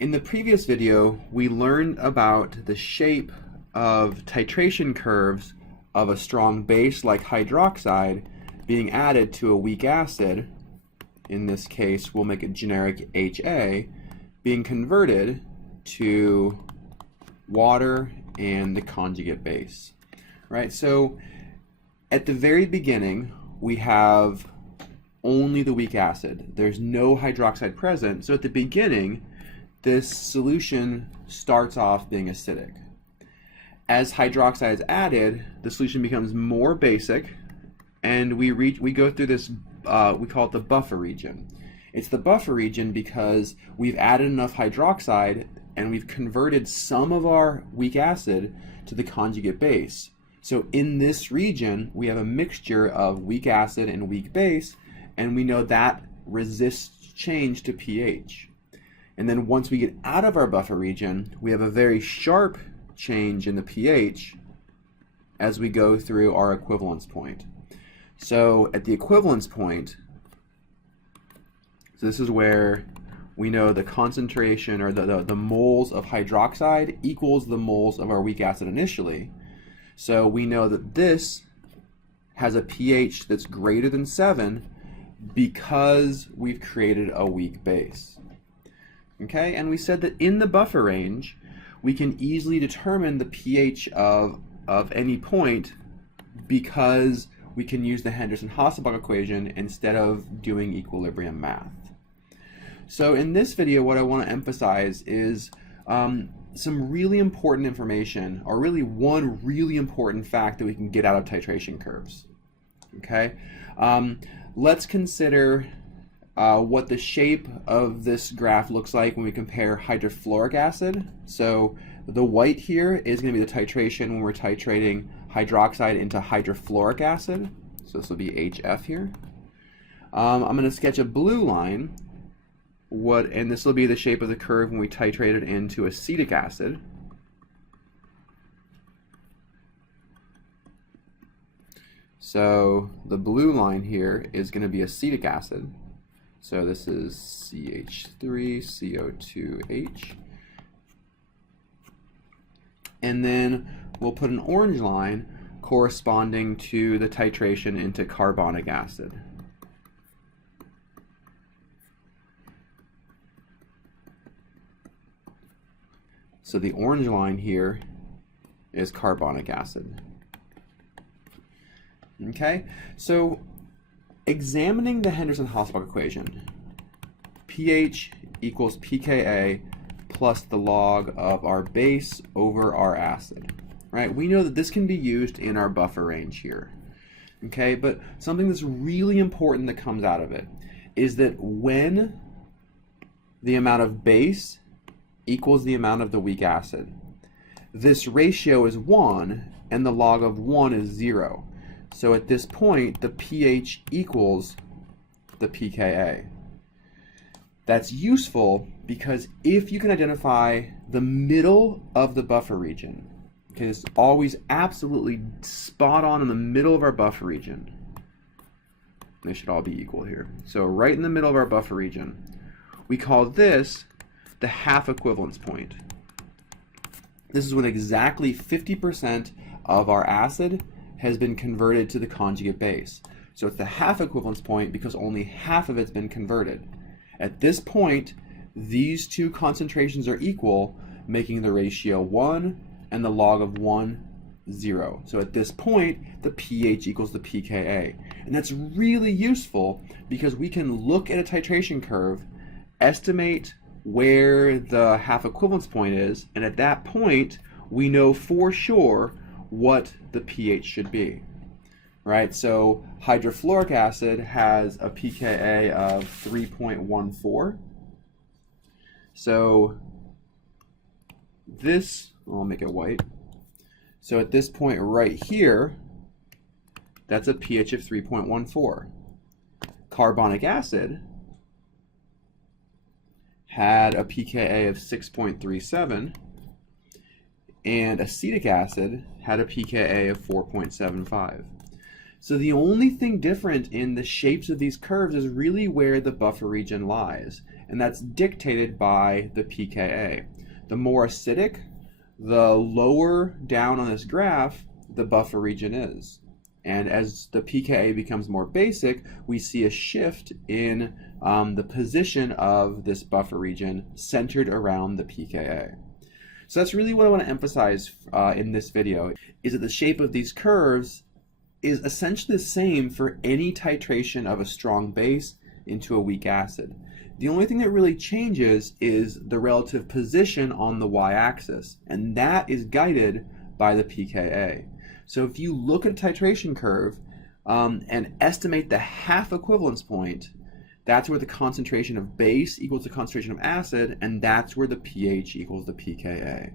In the previous video, we learned about the shape of titration curves of a strong base like hydroxide being added to a weak acid. In this case, we'll make it generic HA, being converted to water and the conjugate base. Right? So at the very beginning, we have only the weak acid. There's no hydroxide present. So at the beginning, this solution starts off being acidic. As hydroxide is added, the solution becomes more basic, and we go through this, we call it the buffer region. It's the buffer region because we've added enough hydroxide and we've converted some of our weak acid to the conjugate base. So in this region, we have a mixture of weak acid and weak base, and we know that resists change to pH. And then once we get out of our buffer region, we have a very sharp change in the pH as we go through our equivalence point. So at the equivalence point, so this is where we know the concentration or the moles of hydroxide equals the moles of our weak acid initially. So we know that this has a pH that's greater than 7 because we've created a weak base. Okay, and we said that in the buffer range, we can easily determine the pH of any point because we can use the Henderson-Hasselbalch equation instead of doing equilibrium math. So in this video, what I want to emphasize is some really important information, or really one really important fact that we can get out of titration curves. Okay, let's consider what the shape of this graph looks like when we compare hydrofluoric acid. So the white here is going to be the titration when we're titrating hydroxide into hydrofluoric acid. So this will be HF here. I'm going to sketch a blue line, and this will be the shape of the curve when we titrate it into acetic acid. So the blue line here is going to be acetic acid. So this is CH3CO2H. And then we'll put an orange line corresponding to the titration into carbonic acid. So the orange line here is carbonic acid. Okay, so examining the Henderson-Hasselbalch equation, pH equals pKa plus the log of our base over our acid. Right? We know that this can be used in our buffer range here. Okay, but something that's really important that comes out of it is that when the amount of base equals the amount of the weak acid, this ratio is 1 and the log of 1 is 0. So at this point, the pH equals the pKa. That's useful because if you can identify the middle of the buffer region, okay, it's always absolutely spot on in the middle of our buffer region. They should all be equal here. So right in the middle of our buffer region, we call this the half equivalence point. This is when exactly 50% of our acid has been converted to the conjugate base. So it's the half equivalence point because only half of it's been converted. At this point, these two concentrations are equal, making the ratio 1 and the log of 1 0. So at this point, the pH equals the pKa. And that's really useful because we can look at a titration curve, estimate where the half equivalence point is, and at that point, we know for sure what the pH should be, right? So hydrofluoric acid has a pKa of 3.14. So this, I'll make it white. So at this point right here, that's a pH of 3.14. Carbonic acid had a pKa of 6.37. And acetic acid had a pKa of 4.75. So the only thing different in the shapes of these curves is really where the buffer region lies. and that's dictated by the pKa. The more acidic, the lower down on this graph the buffer region is. And as the pKa becomes more basic, we see a shift in the position of this buffer region centered around the pKa. So that's really what I want to emphasize in this video, is that the shape of these curves is essentially the same for any titration of a strong base into a weak acid. The only thing that really changes is the relative position on the y-axis, and that is guided by the pKa. So if you look at a titration curve and estimate the half equivalence point, that's where the concentration of base equals the concentration of acid, and that's where the pH equals the pKa.